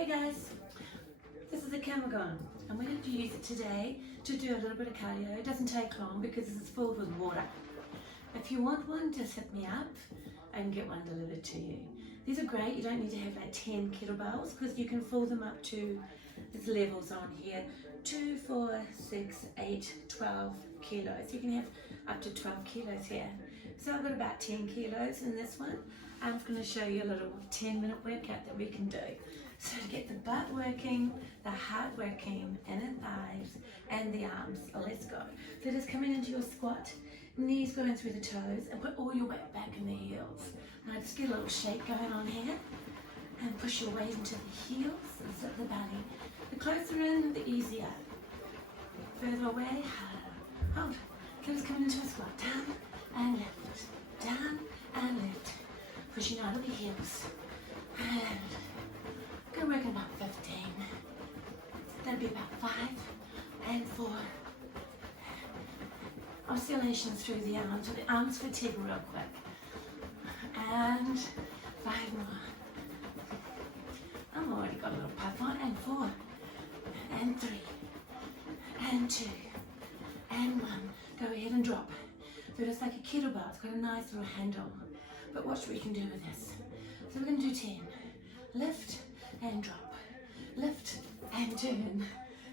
Hey guys, this is a Kamagon. I'm going to use it today to do a little bit of cardio. It doesn't take long because it's filled with water. If you want one, just hit me up and get one delivered to you. These are great. You don't need to have like 10 kettlebells because you can fill them up to, there's levels on here, 2, 4, 6, 8, 12 kilos. You can have up to 12 kilos here. So I've got about 10 kilos in this one. I'm going to show you a little 10-minute workout that we can do. So to get the butt working, the heart working, inner thighs, and the arms. Oh, let's go. So just coming into your squat, knees going through the toes, and put all your weight back in the heels. Now just get a little shake going on here, and push your weight into the heels and slip the belly. The closer in, the easier. Further away, harder. Hold. So just coming into a squat, down and lift, down and lift. Pushing out of the heels, and go work about 15. That'll be about 5 and 4. Oscillations through the arms, so the arms fatigue real quick. And 5 more. I've already got a little puff on, and 4, and 3, and 2, and 1. Go ahead and drop. So just like a kettlebell, it's got a nice little handle. But watch what you can do with this. So we're going to do 10. Lift and drop. Lift and turn.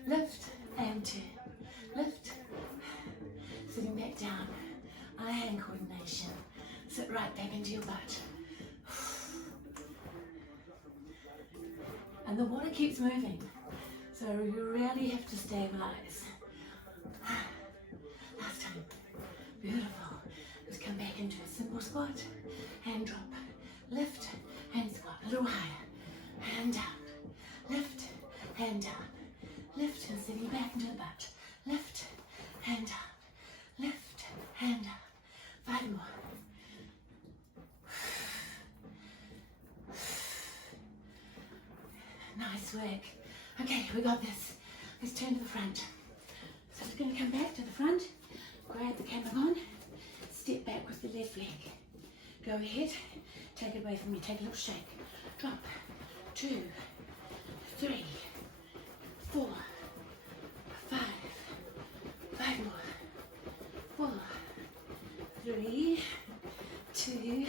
Lift and turn. Lift. Sitting back down. Eye-hand coordination. Sit right back into your butt. And the water keeps moving. So you really have to stabilize. Last time. Beautiful. Let's come back into a simple squat. And drop, lift, and squat, a little higher, and down, lift, and down, lift, and sitting back into the butt, lift, and down, lift, and down, 5 more. Nice work. Okay, we got this. Let's turn to the front. So we're going to come back to the front, grab the Kamagon, step back with the left leg. Go ahead, take it away from me, take a little shake. Drop, 2, 3, 4, 5, 5 more. 4, 3, 2,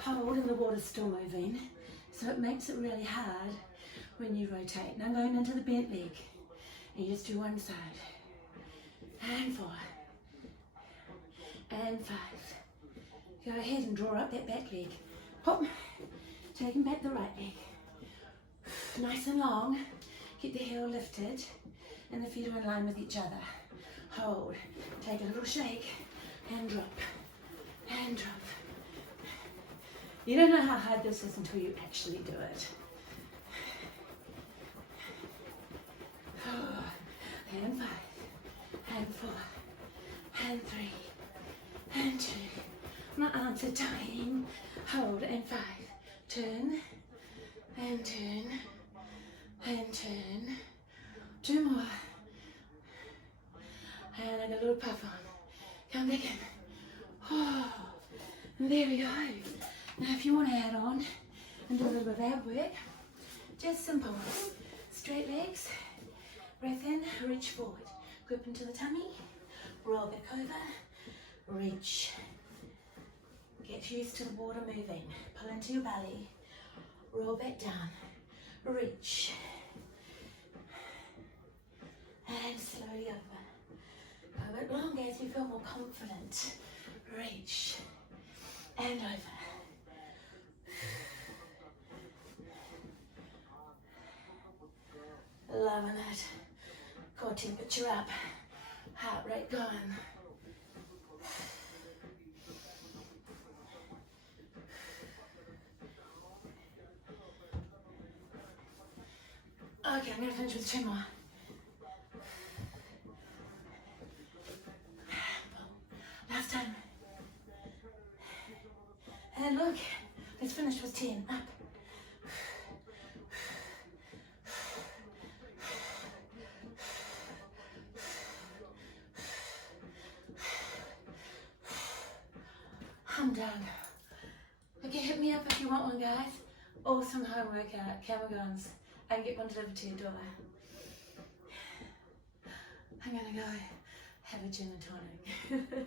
hold, and the water's still moving. So it makes it really hard when you rotate. Now going into the bent leg, and you just do one side. And 4, and 5. Go ahead and draw up that back leg. Pop, taking back the right leg. Nice and long. Keep the heel lifted and the feet are in line with each other. Hold, take a little shake and drop, and drop. You don't know how hard this is until you actually do it. And 5, and 4, and 3, and 2. My arms are dying. Hold, and 5. Turn, and turn, and turn. 2 more. And I got a little puff on. Come back in. Oh, and there we go. Now if you want to add on and do a little bit of ab work, just simple. Straight legs, breath in, reach forward. Grip into the tummy, roll back over, reach. Get used to the water moving. Pull into your belly. Roll back down. Reach. And slowly over. Go a bit longer as you feel more confident. Reach. And over. Loving it. Core temperature up. Heart rate going. Okay, I'm going to finish with 2 more. Last time. And look, let's finish with 10. Up. I'm done. Okay, hit me up if you want one, guys. Awesome home workout, Kamagons. and get one delivered to your door. I'm gonna go have a gin and tonic.